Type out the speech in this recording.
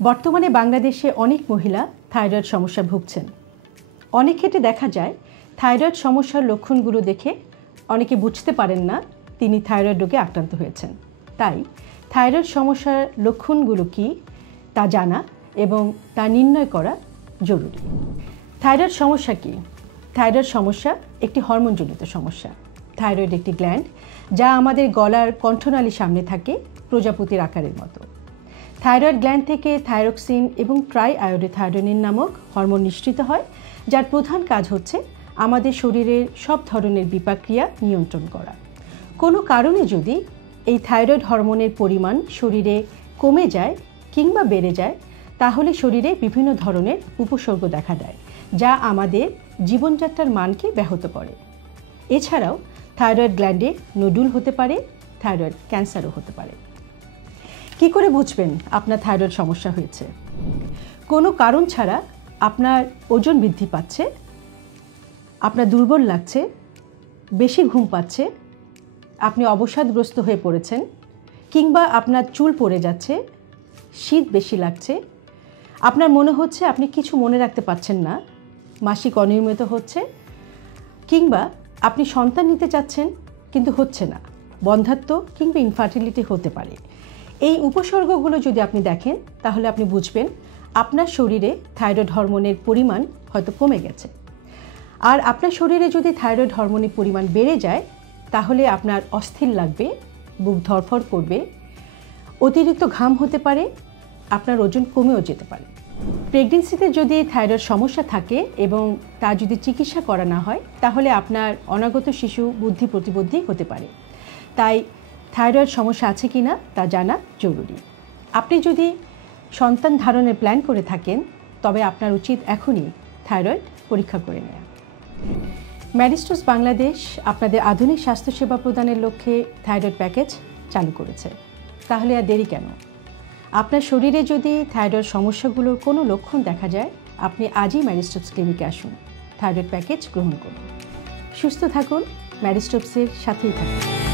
বর্তমানে বাংলাদেশে অনেক মহিলা থাইরয়েড সমস্যা ভুগছেন। অনেক ক্ষেত্রে দেখা যায় থাইরয়েড সমস্যার লক্ষণগুলো দেখে অনেকে বুঝতে পারেন না তিনি থাইরয়েড রোগে আক্রান্ত হয়েছেন। তাই থাইরয়েড সমস্যার লক্ষণগুলো কী তা জানা এবং তা নির্ণয় করা জরুরি। থাইরয়েড সমস্যা কী? থাইরয়েড সমস্যা একটি হরমোনজনিত সমস্যা। থাইরয়েড একটি গ্ল্যান্ড যা আমাদের গলার কণ্ঠনালীর সামনে থাকে, প্রজাপতির আকারের মতো। থাইরয়েড গ্ল্যান্ড থেকে থাইরক্সিন এবং ট্রাইআয়োডোথাইরোনিন নামক হরমোন নিঃসৃত হয়, যার প্রধান কাজ হচ্ছে আমাদের শরীরের সব ধরনের বিপাকক্রিয়া নিয়ন্ত্রণ করা। কোনো কারণে যদি এই থাইরয়েড হরমোনের পরিমাণ শরীরে কমে যায় কিংবা বেড়ে যায়, তাহলে শরীরে বিভিন্ন ধরনের উপসর্গ দেখা দেয়, যা আমাদের জীবনযাত্রার মানকে ব্যাহত করে। এছাড়াও থাইরয়েড গ্ল্যান্ডে নোডুল হতে পারে, থাইরয়েড ক্যান্সারও হতে পারে। কী করে বুঝবেন আপনার থাইরয়েড সমস্যা হয়েছে? কোনো কারণ ছাড়া আপনার ওজন বৃদ্ধি পাচ্ছে, আপনার দুর্বল লাগছে, বেশি ঘুম পাচ্ছে, আপনি অবসাদগ্রস্ত হয়ে পড়েছেন, কিংবা আপনার চুল পড়ে যাচ্ছে, শীত বেশি লাগছে, আপনার মনে হচ্ছে আপনি কিছু মনে রাখতে পারছেন না, মাসিক অনিয়মিত হচ্ছে, কিংবা আপনি সন্তান নিতে চাচ্ছেন কিন্তু হচ্ছে না, বন্ধ্যাত্ব কিংবা ইনফার্টিলিটি হতে পারে। এই উপসর্গগুলো যদি আপনি দেখেন, তাহলে আপনি বুঝবেন আপনার শরীরে থাইরয়েড হরমোনের পরিমাণ হয়তো কমে গেছে। আর আপনার শরীরে যদি থাইরয়েড হরমোনের পরিমাণ বেড়ে যায়, তাহলে আপনার অস্থির লাগবে, বুক ধড়ফড় করবে, অতিরিক্ত ঘাম হতে পারে, আপনার ওজন কমেও যেতে পারে। প্রেগনেন্সিতে যদি থাইরয়েড সমস্যা থাকে এবং তা যদি চিকিৎসা করা না হয়, তাহলে আপনার অনাগত শিশু বুদ্ধি প্রতিবন্ধী হতে পারে। তাই থাইরয়েড সমস্যা আছে কিনা তা জানা জরুরি। আপনি যদি সন্তান ধারণের প্ল্যান করে থাকেন, তবে আপনার উচিত এখনই থাইরয়েড পরীক্ষা করে নেওয়া। ম্যারিস্টোস বাংলাদেশ আপনাদের আধুনিক স্বাস্থ্যসেবা প্রদানের লক্ষ্যে থাইরয়েড প্যাকেজ চালু করেছে। তাহলে আর দেরি কেন? আপনার শরীরে যদি থাইরয়েড সমস্যাগুলোর কোনো লক্ষণ দেখা যায়, আপনি আজই ম্যারিস্টোপস ক্লিনিকে আসুন, থাইরয়েড প্যাকেজ গ্রহণ করুন। সুস্থ থাকুন, ম্যারিস্টোপসের সাথেই থাকুন।